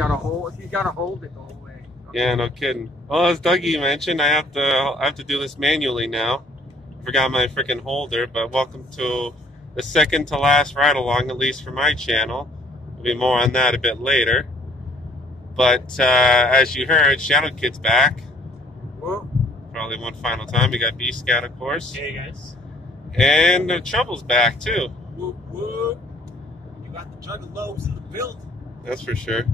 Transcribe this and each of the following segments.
gotta hold it the whole way. Yeah, no kidding. Well, as Dougie mentioned, I have to do this manually now. I forgot my freaking holder, but welcome to the second to last ride along, at least for my channel. There'll be more on that a bit later. But as you heard, Shadow Kid's back. Whoa. Probably one final time. We got B-Scat, of course. Hey guys. And Trouble's back too. Whoop whoop. You got the juggalos in the building. That's for sure.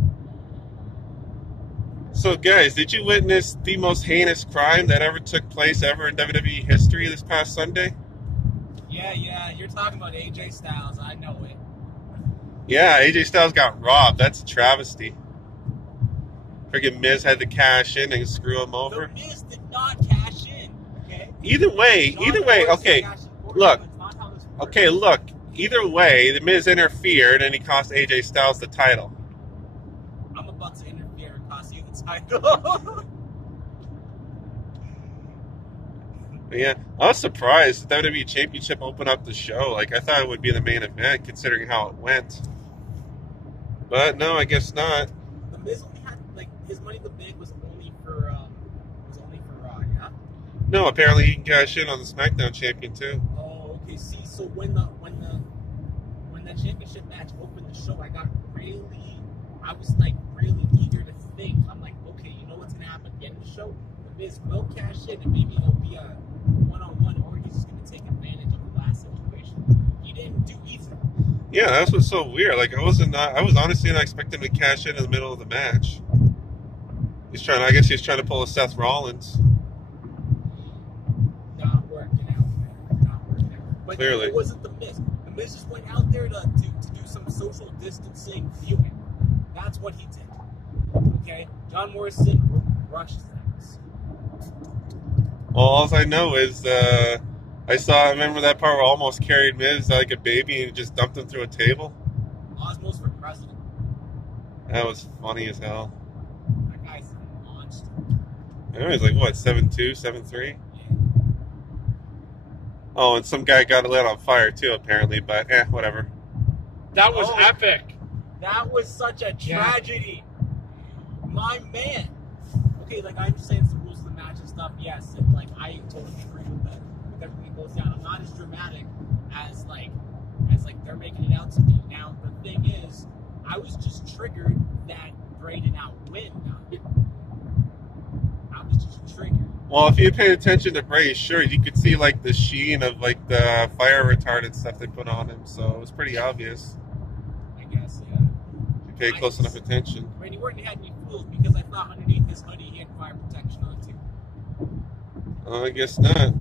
So, guys, did you witness the most heinous crime that ever took place ever in WWE history this past Sunday? Yeah. You're talking about AJ Styles. I know it. Yeah, AJ Styles got robbed. That's a travesty. Friggin' Miz had to cash in and screw him over. The Miz did not cash in. Okay. Either way. Okay. Look. Okay, look. Either way, the Miz interfered and he cost AJ Styles the title. I'm about to interfere and cost you the title. Yeah, I was surprised the WWE Championship opened up the show. Like, I thought it would be the main event, considering how it went. But no, I guess not. The Miz only had his Money in the Bank was only for Raw, yeah. No, apparently he can cash in on the SmackDown champion too. Oh, okay. See, so when that championship match opened the show, I was really eager to think. I'm like, okay, you know what's gonna happen at the end of the show? The Miz will cash in, and maybe it'll be a one-on-one, or he's just gonna take advantage of the last situation. He didn't do either. Yeah, that's what's so weird. Like, I was honestly not expecting him to cash in the middle of the match. I guess he's trying to pull a Seth Rollins. Not working out, man. Not working out. But Clearly. It wasn't the Miz. The Miz just went out there to do some social distancing viewing. That's what he did. Okay? John Morrison rushed things. Well, all I know is I remember that part where I almost carried Miz like a baby and just dumped him through a table. Osmo's for president. That was funny as hell. That guy's a monster. I know he's like, what, 7'2", 7'3"? Yeah. Oh, and some guy got lit on fire too, apparently, but whatever. That was epic. That was such a tragedy. Yeah. My man. Okay, I understand it's the rules of the match and stuff, yes, and I totally agree with everything that goes down. I'm not as dramatic as they're making it out to me. Now the thing is, I was just triggered that Bray did not win. I was just triggered. Well, if you paid attention to Bray, sure, you could see the sheen of the fire retardant stuff they put on him, so it was pretty obvious. I guess, yeah. If you paid close enough attention. Randy Orton had me fooled because I thought underneath his hoodie he had fire protection on too. I guess not.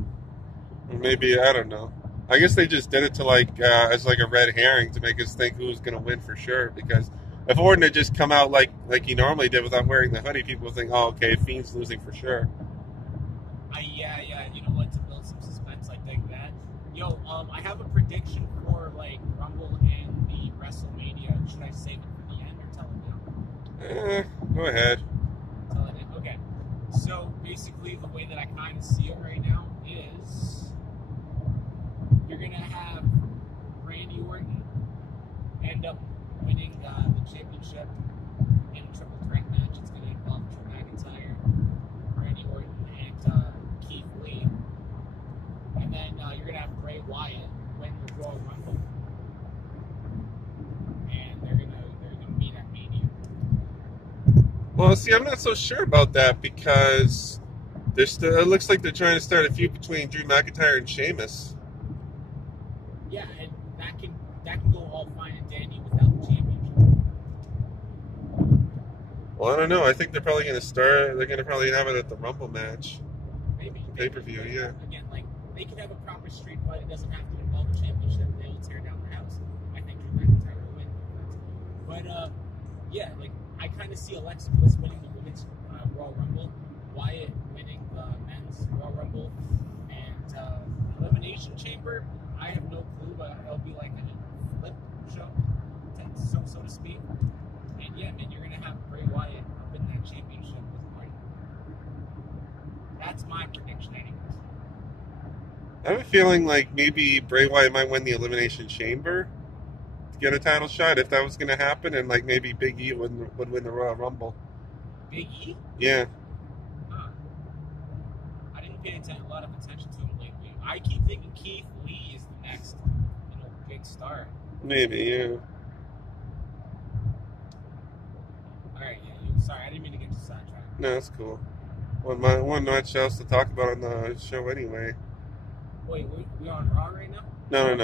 Or maybe, I don't know. I guess they just did it to as a red herring to make us think who was going to win for sure. Because if Orton had just come out like he normally did without wearing the hoodie, people would think, oh, okay, Fiend's losing for sure. Yeah. You know what? To build some suspense, I think that. Yo, I have a prediction for Rumble and the WrestleMania. Should I save it for the end or tell it now? Go ahead. Tell it now. Okay. So basically, the way that I kind of see it right now is you're gonna have Randy Orton end up winning the championship in a triple threat match. It's gonna involve Drew McIntyre, Randy Orton, and Keith Lee, and then you're gonna have Bray Wyatt win the Royal Rumble, and they're gonna meet at Mania. Well, see, I'm not so sure about that because it looks like they're trying to start a feud between Drew McIntyre and Sheamus. Yeah, and that can go all fine and dandy without the championship. Well, I don't know. I think they're probably going to start. They're going to probably have it at the Rumble match. Maybe. Pay-per-view, yeah. Again, they can have a proper street fight. It doesn't have to involve a championship. They'll tear down the house. I think Drew McIntyre will win. But, yeah, I kind of see Alexa Bliss winning the women's Royal Rumble, Wyatt winning the men's Royal Rumble, and Elimination Chamber. I have no clue, but it'll be like a flip show, so to speak. And yeah, man, you're gonna have Bray Wyatt up in that championship with Marty. That's my prediction, anyways. I have a feeling maybe Bray Wyatt might win the Elimination Chamber get a title shot if that was going to happen, and like maybe Big E would win the Royal Rumble. Big E? Yeah. Huh. I didn't pay a lot of attention to him lately. I keep thinking Keith Lee is the next, big star. Maybe, yeah. All right, yeah. Sorry, I didn't mean to get you sidetracked. No, that's cool. One much else to talk about on the show anyway. Wait, we on Raw right now? No.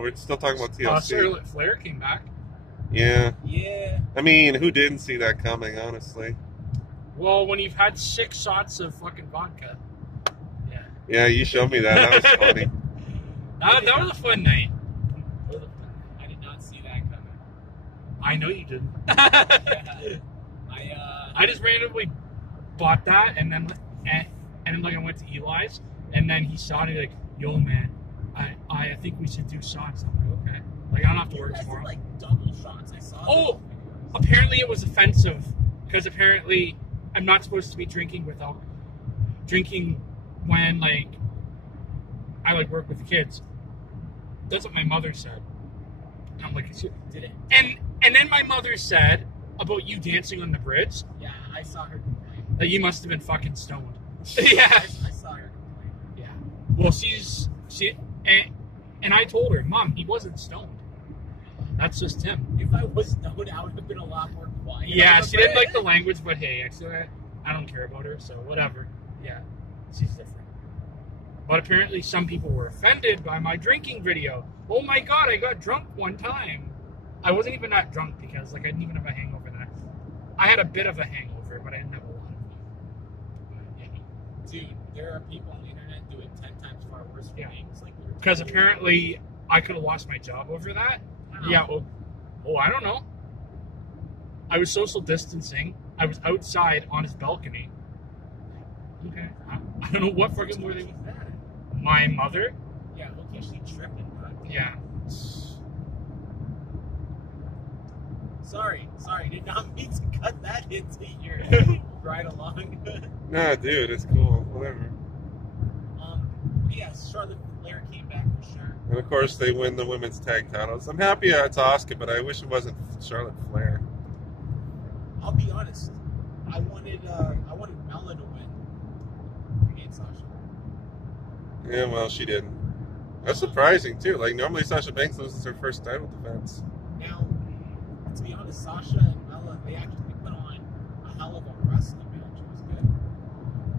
We're still talking about TLC. Charlotte Flair came back. Yeah. Yeah. I mean, who didn't see that coming, honestly? Well, when you've had 6 shots of fucking vodka. Yeah. Yeah, you showed me that. That was funny. That was a fun night. I did not see that coming. I know you didn't. Yeah. I just randomly bought that, and then like I went to Eli's, and then he saw it, and he's like, "Yo, man, I think we should do shots." I'm like, "Okay." Like, I don't have to work tomorrow. Like double shots. I saw. Oh, apparently it was offensive because apparently I'm not supposed to be drinking when like I like work with the kids. That's what my mother said. And I'm like, did it? And then my mother said about you dancing on the bridge. Yeah, I saw her complain. That you must have been fucking stoned. Yeah. I saw her complain. Yeah. Well, and I told her, Mom, he wasn't stoned. That's just him. If I was stoned, I would have been a lot more quiet. Yeah, she didn't like the language, but hey, actually, I don't care about her, so whatever. Yeah, she's different. But apparently some people were offended by my drinking video. Oh my god, I got drunk one time. I wasn't even that drunk because like I didn't even have a hangover that. I had a bit of a hangover, but I didn't have a lot of it. Yeah. Dude, there are people on the internet doing 10 times far worse things. Like, because apparently I could have lost my job over that. Yeah. Oh, I don't know. I was social distancing. I was outside on his balcony. Okay. I don't know what fucking more they. My mother. Yeah. Okay, she tripping. Huh? Yeah. Sorry. Did not mean to cut that into your ride along. Nah, dude, it's cool. Whatever. Yeah, Charlotte Flair came back for sure. And of course, they win the women's tag titles. I'm happy it's Asuka, but I wish it wasn't Charlotte Flair. I'll be honest. I wanted Mella to win against Sasha. Yeah, well, she didn't. That's surprising too. Like normally, Sasha Banks loses her first title defense. Now, to be honest, Sasha and Mella, they actually put on a hell of a wrestling match. It was good.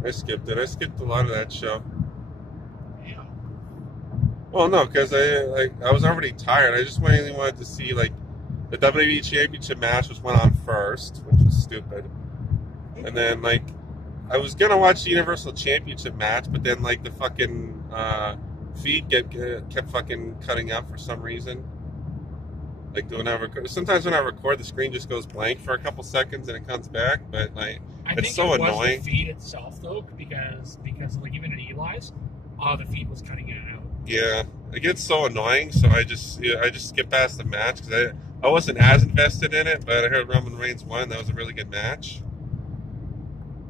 I skipped it. I skipped a lot of that show. Damn. Well, no, because I was already tired. I just mainly wanted to see like the WWE Championship match, which went on first, which was stupid. And then like I was gonna watch the Universal Championship match, but then like the fucking feed kept fucking cutting out for some reason. Like sometimes when I record, the screen just goes blank for a couple seconds and it comes back. But like it's so annoying. The feed itself though, because like even at Eli's, the feed was cutting in and out. Yeah, it gets so annoying. So I just skip past the match because I wasn't as invested in it. But I heard Roman Reigns won. That was a really good match.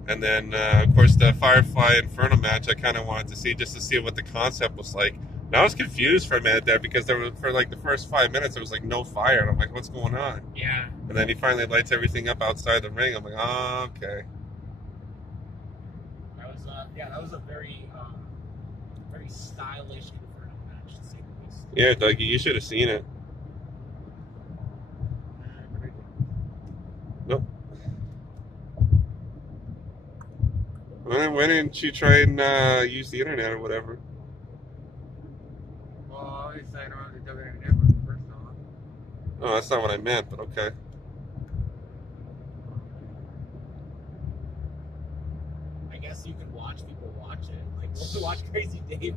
And then, of course, the Firefly Inferno match I kind of wanted to see just to see what the concept was like. And I was confused for a minute there because for like the first 5 minutes there was like no fire. And I'm like, what's going on? Yeah. And then he finally lights everything up outside the ring. I'm like, oh, okay. That was a very stylish Inferno match to say the least. Yeah, Dougie, you should have seen it. Nope. Why didn't you try and use the internet or whatever? Well, I signed on to WWE Network first off. Oh, that's not what I meant, but okay. I guess you can watch people watch it. Like, we'll watch Crazy Dave.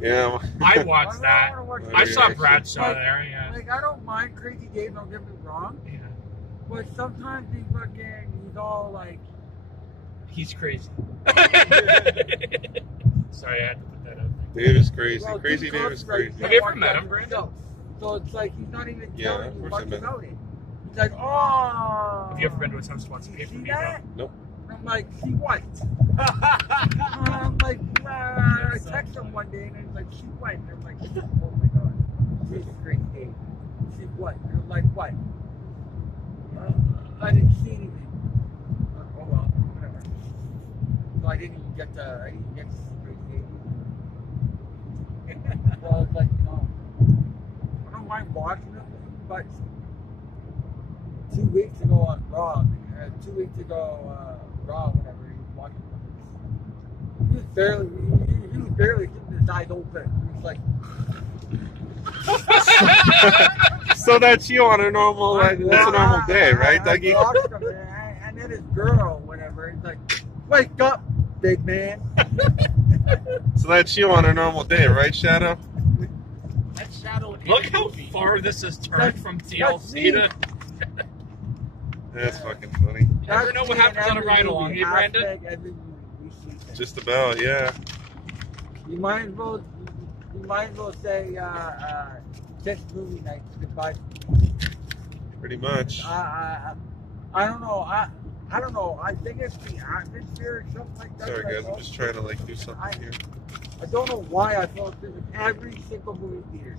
Yeah. I watched that. I saw Bradshaw there, yeah. Like, I don't mind Crazy Dave, don't get me wrong. Yeah. But sometimes he's all like... He's crazy. Sorry, I had to put that out there. Dave is crazy. Well, Crazy Dave is crazy. Have you ever met him, Brandon? So it's like he's not even Yeah, telling of you course much I met him. about it. He's like, oh... Have you ever been to his house to watch the You pay see per that? Nope. I'm like, see what? I'm like, I text him one day and he's like, see what? And I'm like, oh my god, this is Crazy Dave. She's what? You're like what? I didn't see anything. Oh well, whatever. So I didn't even get to see Grace Davies. So I was like, no. I don't mind watching them, but 2 weeks ago on Raw, Raw, whatever, he was watching them. He was barely keeping his eyes open. He was like, So that's you on a normal, that's a normal day, right, Dougie? I watched him, and then his girl, whatever, he's like, wake up, big man. So that's you on a normal day, right, Shadow? That's Shadow. Look how far this has turned from TLC to. That's fucking funny. You never know what happens on a ride along, eh, Brandon? Just about, yeah. You might as well say this movie night goodbye. Pretty much. I don't know. I don't know. I think it's the atmosphere or something like that. Sorry guys, I'm just trying to like do something here. I don't know why I felt this in every single movie theater.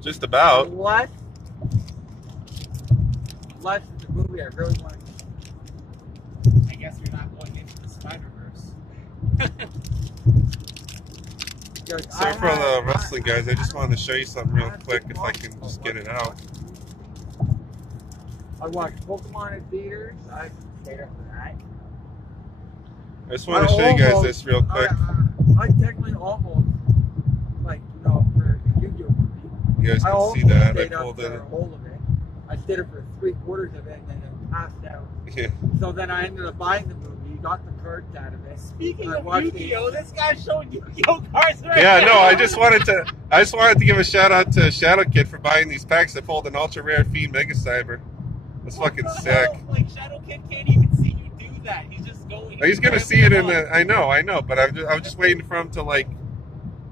Just about. Unless it's a movie I really want to see. I guess you're not going into the Spider-Verse. So for the wrestling guys, I just wanted to show you something real quick if I can just get it out. I watched Pokemon in theaters. I stayed up for that. I just want to show you guys this real quick. I technically almost, like, you know, for the Yu-Gi-Oh movie. You guys I can see that. I stayed up pulled for it. a whole of it. I stayed up for 3/4 of it and then I passed out. Yeah. So then I ended up buying the movie, got the cards out of it. Speaking I of watched Yu-Gi-Oh, this guy's showing Yu-Gi-Oh cards right Yeah, now. no, I just wanted to give a shout out to Shadow Kid for buying these packs. I pulled an ultra rare Fiend Mega Cyber. That's fucking What the sick. hell? Like, Shadow Kid can't even see you do that. He's just going. He's gonna see it in the. I know, but I was just waiting for him to like.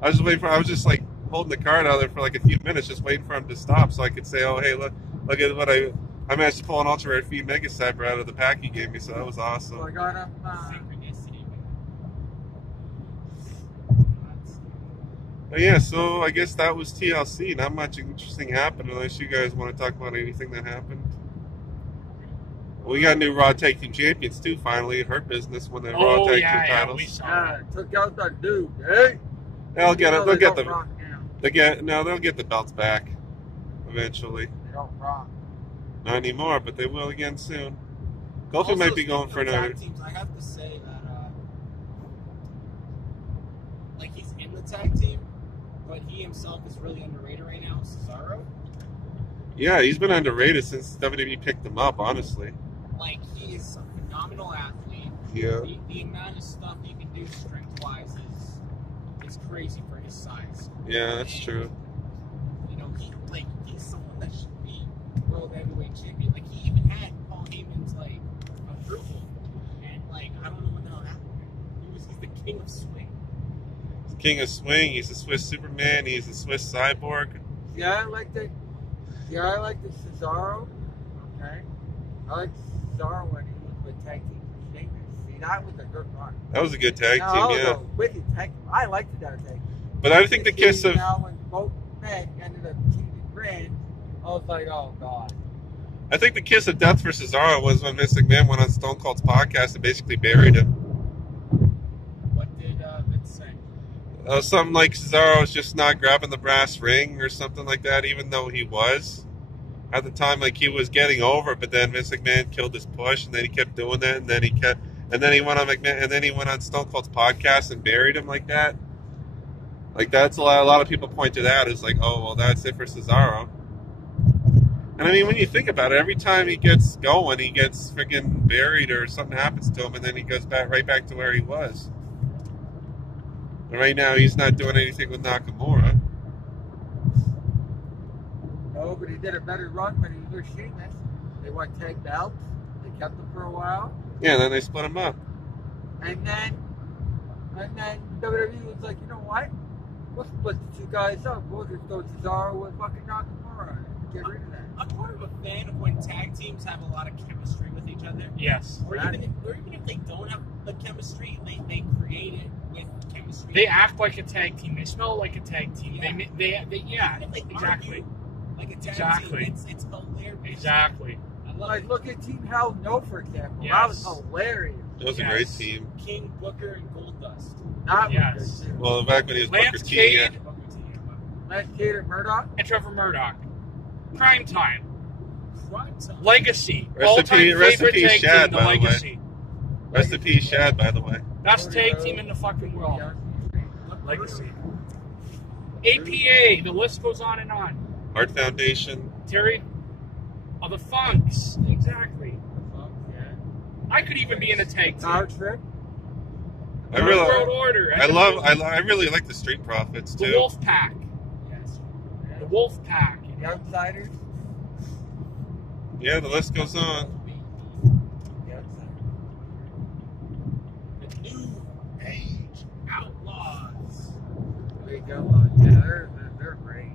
I was just like holding the card out there for like a few minutes, just waiting for him to stop, so I could say, "Oh, hey, look at what I managed to pull an ultra rare Fiend Mega Cyber out of the pack he gave me." So that was awesome. So I got him. Synchronicity. But yeah, so I guess that was TLC. Not much interesting happened, unless you guys want to talk about anything that happened. We got new Raw Tag Team Champions too. Finally, Hurt Business won the Raw Tag Team titles. We saw it. Took out that dude, hey? They'll get it. They'll get the. Rock now. They'll get the belts back eventually. They don't rock. Not anymore, but they will again soon. Kofi might be going for another. Tag teams, I have to say that, like, he's in the tag team, but he himself is really underrated right now. Cesaro. Yeah, he's been underrated since WWE picked him up. Honestly. Like, he is a phenomenal athlete. Yeah. The amount of stuff he can do strength-wise is crazy for his size. Yeah, that's true. You know, he's someone that should be world heavyweight champion. Like, he even had Paul Heyman's like approval, and like, I don't know what the hell happened. He's the king of swing. He's King of Swing. He's the Swiss Superman. He's the Swiss Cyborg. Yeah, I like the Cesaro. Okay. I like Cesaro when he was with tag team with Sheamus. See, that was a good run. That was a good tag Now, team, yeah. Wicked tag team. I liked that tag team. But I think the kiss of Now, when both men ended up cheating grand, I was like, oh god. I think the kiss of death for Cesaro was when Vince McMahon went on Stone Cold's podcast and basically buried him. What did Vince say? Something like Cesaro was just not grabbing the brass ring or something like that, even though he was. At the time, like, he was getting over, but then Vince McMahon killed his push, and then he kept doing that, and then he went on Stone Cold's podcast and buried him like that. Like, that's a lot of people point to that as like, oh, well, that's it for Cesaro. And I mean, when you think about it, every time he gets going, he gets freaking buried or something happens to him, and then he goes right back to where he was. And right now, he's not doing anything with Nakamura. No, but he did a better run when he was with Sheamus. They won tag belts. They kept him for a while. Yeah, and then they split him up. And then WWE was like, you know what? We'll split the two guys up. We'll just throw Cesaro with fucking Nakamura and get rid of that. I'm more of a fan of when tag teams have a lot of chemistry with each other. Yes. Or even if they don't have the chemistry, they create it with chemistry. They act like a tag team. They smell like a tag team. Yeah. Yeah, Even if they exactly. argue, like a tag Exactly. team. It's hilarious. Exactly. I love Like, it. look at Team Hell No, for example. Yes. That was hilarious. It was a Yes. great team. King, Booker, and Goldust. That Yes. was good, too. Well, back when he was Lance Booker T, yeah. Cade. Booker T, yeah, but Lance Cade and Murdoch. And Trevor Murdoch. Prime time. prime time. Legacy. Rest in All-time peace- rest in favorite peace, tag Shad, team, the by the way. Legacy. Rest in peace, Shad, by the way. Best tag team in the fucking world. Look, Legacy. APA. The list goes on and on. Art Foundation. Terry. Oh, the Funks. Exactly. I could even be in a tag team. Power Trip. I really, World Order. I really like the Street Profits The too. Wolf Pack. Yes. The Wolf Pack. The Outsiders. Yeah, the list goes on. The Outsiders. The New Age Outlaws. There you go. Yeah, they're great.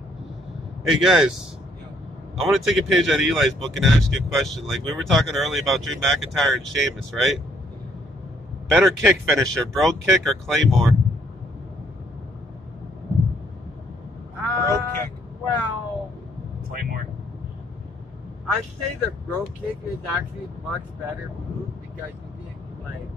Hey guys, Yo, I want to take a page out of Eli's book and ask you a question. Like we were talking earlier about Drew McIntyre and Sheamus, right? Better kick finisher, brogue kick or Claymore? kick. Well, Claymore. I say the bro kick is actually a much better move because you can, like,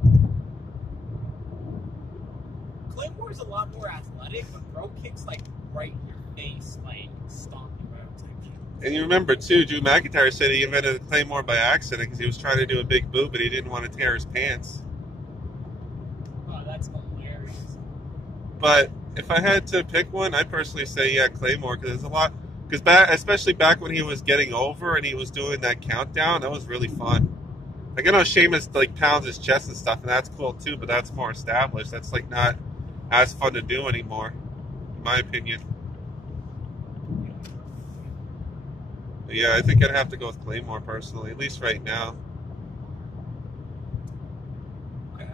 Claymore's a lot more athletic, but bro kicks like right in your face, like stomping around type shit. And you remember too, Drew McIntyre said he invented the Claymore by accident because he was trying to do a big move, but he didn't want to tear his pants. Oh, that's hilarious. But if I had to pick one, I personally say Claymore because there's a lot. Because especially back when he was getting over and he was doing that countdown, that was really fun. Like I know Sheamus like pounds his chest and stuff, and that's cool too. But that's more established. That's like not as fun to do anymore, in my opinion. But yeah, I think I'd have to go with Claymore personally, at least right now. Okay.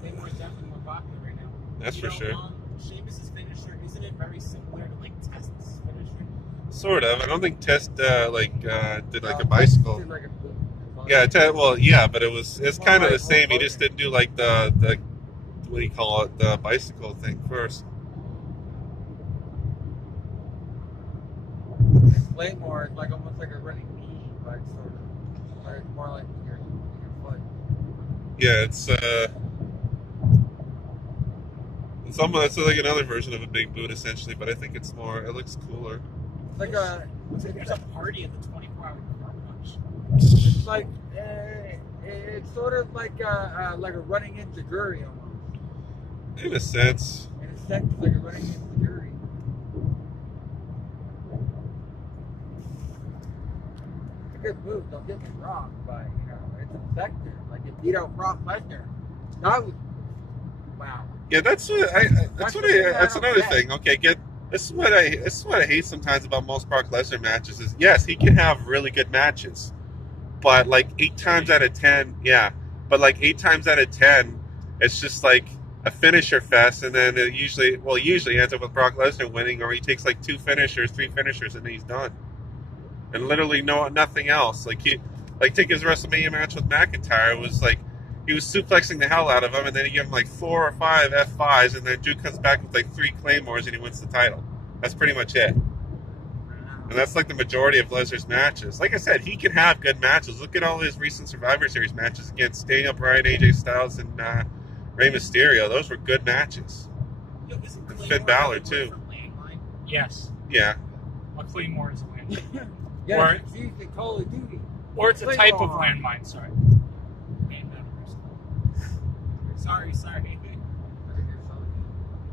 Claymore's definitely more popular right now. That's for sure. Sheamus's finisher, isn't it very similar to like Test's finisher? Sort of. I don't think Test did like a bicycle. Did like a boot. Yeah, but it's kind of the same. He just didn't do like the what do you call it, the bicycle thing first. Claymore is like almost like a running knee, like sort of. Or it's more like your foot. Yeah, it's almost like another version of a big boot essentially, but I think it looks cooler. It's like a. There's a party at the 24-hour car wash. It's like it's sort of like a running enziguri almost. In a sense. In a sense, it's like a running enziguri. It's a good move. Don't get me wrong, but it's effective. Like it beat out Brock Lesnar. That was wow. Yeah, that's another thing. Okay, this is what I hate sometimes about most Brock Lesnar matches is yes, he can have really good matches. But like 8 times out of 10, it's just like a finisher fest, and then it usually ends up with Brock Lesnar winning, or he takes like 3 finishers, and he's done, and literally nothing else. Like take his WrestleMania match with McIntyre, it was like he was suplexing the hell out of him, and then he gave him like 4 or 5 F5s, and then Drew comes back with like 3 Claymores, and he wins the title. That's pretty much it. And that's like the majority of Lesnar's matches. Like I said, he can have good matches. Look at all his recent Survivor Series matches against Daniel Bryan, AJ Styles, and Rey Mysterio. Those were good matches. Yo, isn't And Claymore Finn Balor, from too. Landmine? Yes. Yeah. A Claymore is a landmine. Yeah, Or- it's used in Call of Duty. Or it's a type of Claymore. landmine, sorry. Sorry.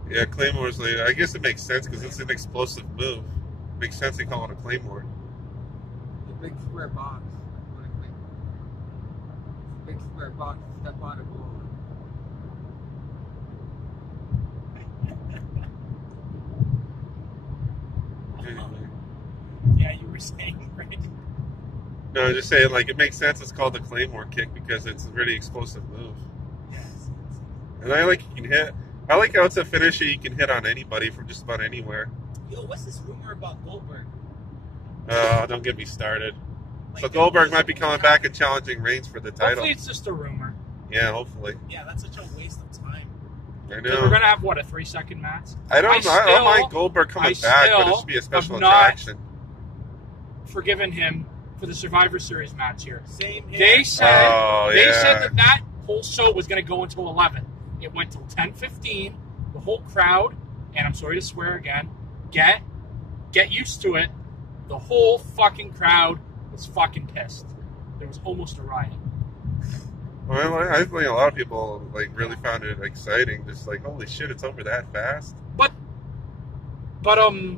Yeah, Claymore's like, I guess it makes sense because it's an explosive move. Makes sense they call it a Claymore. The big square box. That's what it means. Big square box. Step on it, blow Anyway. Yeah, you were saying, right? No, I'm just saying, like, it makes sense it's called the Claymore kick because it's a really explosive move. Yes. And I like I like how it's a finisher you can hit on anybody from just about anywhere. Yo, what's this rumor about Goldberg? Don't get me started. Like, So Goldberg might be coming back and challenging Reigns for the title. Hopefully it's just a rumor. Yeah, hopefully. Yeah, that's such a waste of time. I Because we're know. gonna have what, a 3-second match? I don't know. I don't mind Goldberg coming back, but it still should be a special have not attraction. Forgiven him for the Survivor Series match here. Same here. They said Oh, they yeah. said that whole show was going to go until 11. It went till 10:15. The whole crowd, and I'm sorry to swear again, get used to it. The whole fucking crowd was fucking pissed. There was almost a riot. Well, I think a lot of people like really found it exciting. Just like, holy shit, it's over that fast. But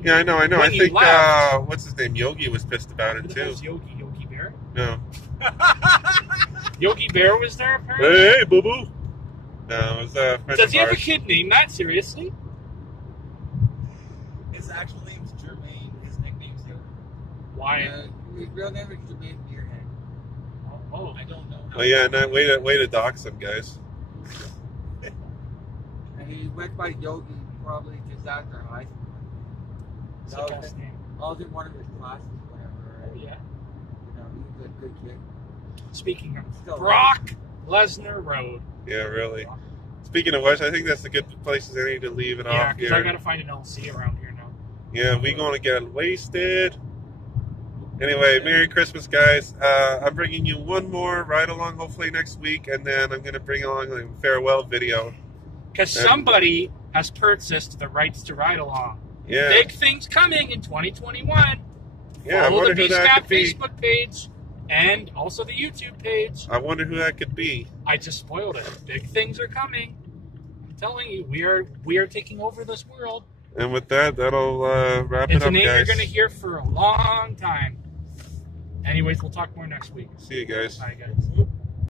Yeah, I know. I when he think left- what's his name, Yogi, was pissed about it who the too. hell's Yogi Bear? No. Yogi Bear was there apparently. Hey, boo boo. No, it was a friend Does of he have a ours. kid named that? Seriously? His actual name's Jermaine. His nickname's Yogi. Why? His real name is Jermaine Beerhead. Oh, I don't know. How Oh yeah, no, way to dox him, guys. And he went by Yogi probably just after high school. it's That the was best name. I was in one of his classes, whatever. Oh Right? yeah. You know, he was a good kid. Speaking of Still Brock Lesnar Road. Yeah, really. Speaking of which, I think that's the good places I need to leave it Yeah, off because here. I gotta find an LC around here now. Yeah, we gonna get wasted. Anyway, Merry Christmas, guys. I'm bringing you one more ride along, hopefully next week, and then I'm gonna bring along a farewell video. Because And- somebody has purchased the rights to ride along. Yeah, Big things coming in 2021. yeah. I Follow wonder the who that BSCAP could be. Facebook page and also the YouTube page. I wonder who that could be. I just spoiled it. Big things are coming. I'm telling you, we are taking over this world. And with that, that'll wrap It's it a up, name guys. you're going to hear for a long time. Anyways, we'll talk more next week. See you guys. Bye, guys.